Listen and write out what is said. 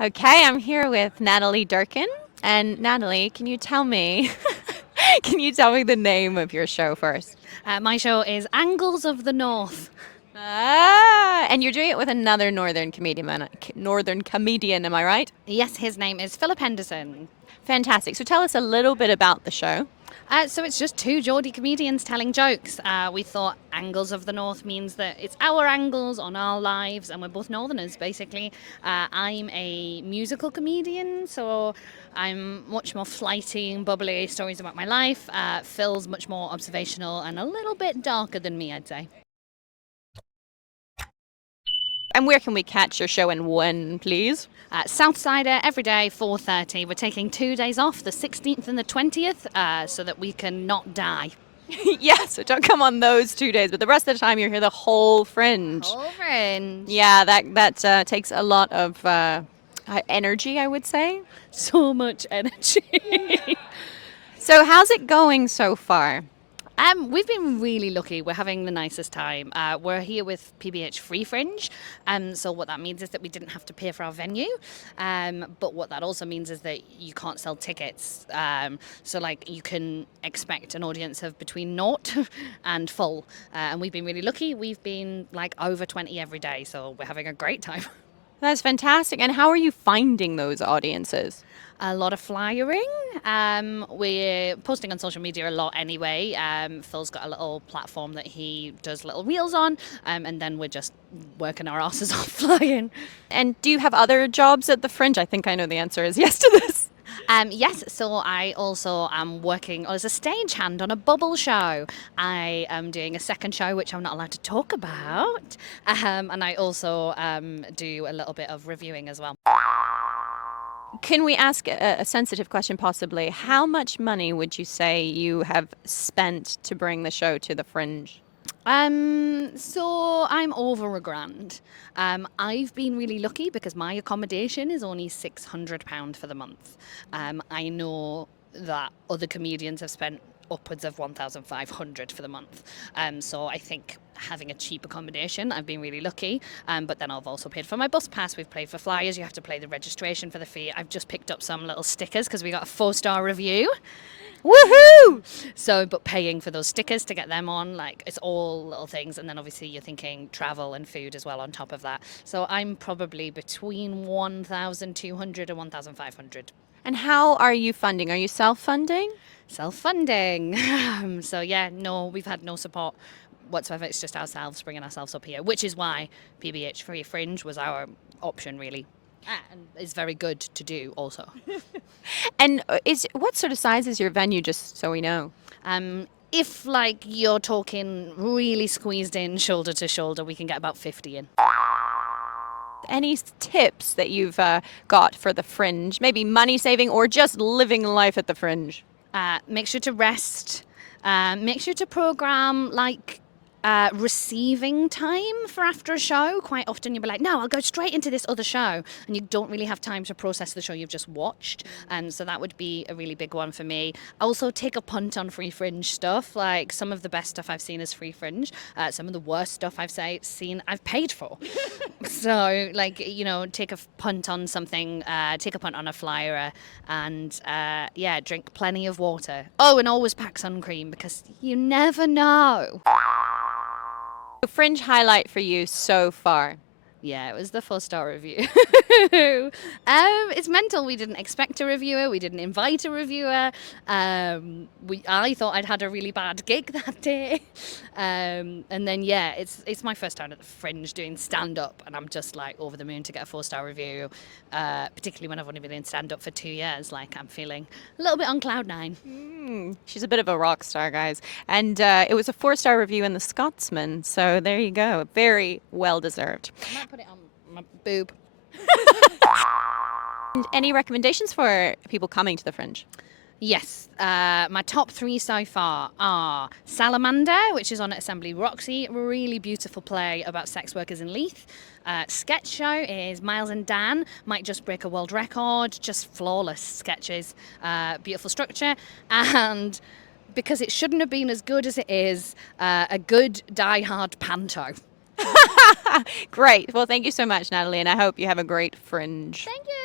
Okay, I'm here with Natalie Durkin. And Natalie, can you tell me can you tell me the name of your show first? My show is Angles of the North. And you're doing it with another northern comedian, am I right? Yes, his name is Philip Henderson. Fantastic. So tell us a little bit about the show. So it's just two Geordie comedians telling jokes. We thought Angles of the North means that it's our angles on our lives, and we're both Northerners, basically. I'm a musical comedian, so I'm much more flighty and bubbly stories about my life. Phil's much more observational and a little bit darker than me, I'd say. And where can we catch your show and when, please? Southsider every day, 4:30. We're taking 2 days off, the 16th and the 20th, so that we can not die. Yeah, so don't come on those 2 days, but the rest of the time you're here the whole Fringe. Whole Fringe. Yeah, that takes a lot of energy, I would say. So much energy. So how's it going so far? We've been really lucky. We're having the nicest time. We're here with PBH Free Fringe. So what that means is that we didn't have to pay for our venue. But what that also means is that you can't sell tickets. So like you can expect an audience of between naught and full. And we've been really lucky. We've been like over 20 every day. So we're having a great time. That's fantastic. And how are you finding those audiences? A lot of flyering. We're posting on social media a lot anyway. Phil's got a little platform that he does little reels on, and then we're just working our asses off flying. And do you have other jobs at the Fringe? I think I know the answer is yes to this. Yes, so I also am working as a stagehand on a bubble show. I am doing a second show, which I'm not allowed to talk about. And I also do a little bit of reviewing as well. Can we ask a sensitive question, possibly? How much money would you say you have spent to bring the show to the Fringe? So I'm over a grand. I've been really lucky because my accommodation is only £600 for the month. I know that other comedians have spent upwards of 1,500 for the month. So I think having a cheap accommodation, I've been really lucky. But then I've also paid for my bus pass. We've paid for flyers. You have to pay the registration for the fee. I've just picked up some little stickers because we got a 4-star review. Woohoo! So, but paying for those stickers to get them on, like, it's all little things. And then obviously you're thinking travel and food as well on top of that. So I'm probably between 1,200 and 1,500. And how are you funding? Are you self-funding? Self-funding. So yeah, no, we've had no support whatsoever. It's just ourselves bringing ourselves up here, which is why PBH Free Fringe was our option, really. And it's very good to do also. And what sort of size is your venue, just so we know? If like you're talking really squeezed in shoulder to shoulder, we can get about 50 in. Any tips that you've got for the Fringe? Maybe money saving or just living life at the Fringe? Make sure to rest. Make sure to program like receiving time for after a show. Quite often you'll be like, no, I'll go straight into this other show, and you don't really have time to process the show you've just watched. And so that would be a really big one for me. Also, take a punt on Free Fringe stuff. Like some of the best stuff I've seen is Free Fringe. Some of the worst stuff seen I've paid for. So like, you know, take a punt on something, take a punt on a flyer, and yeah, drink plenty of water. Oh, and always pack sun cream because you never know. Fringe highlight for you so far? Yeah, it was the 4-star review. It's mental. We didn't expect a reviewer. We didn't invite a reviewer. I thought I'd had a really bad gig that day. And then, yeah, it's my first time at the Fringe doing stand-up, and I'm just, like, over the moon to get a 4-star review, particularly when I've only been in stand-up for 2 years. Like, I'm feeling a little bit on cloud nine. She's a bit of a rock star, guys. And it was a 4-star review in the Scotsman, so there you go. Very well-deserved. I might put it on my boob. And any recommendations for people coming to the Fringe? Yes, my top 3 so far are Salamander, which is on at Assembly Roxy, really beautiful play about sex workers in Leith. Sketch show is Miles and Dan, might just break a world record, just flawless sketches, beautiful structure, and because it shouldn't have been as good as it is, a good Die Hard panto. Great. Well, thank you so much, Natalie, and I hope you have a great Fringe. Thank you.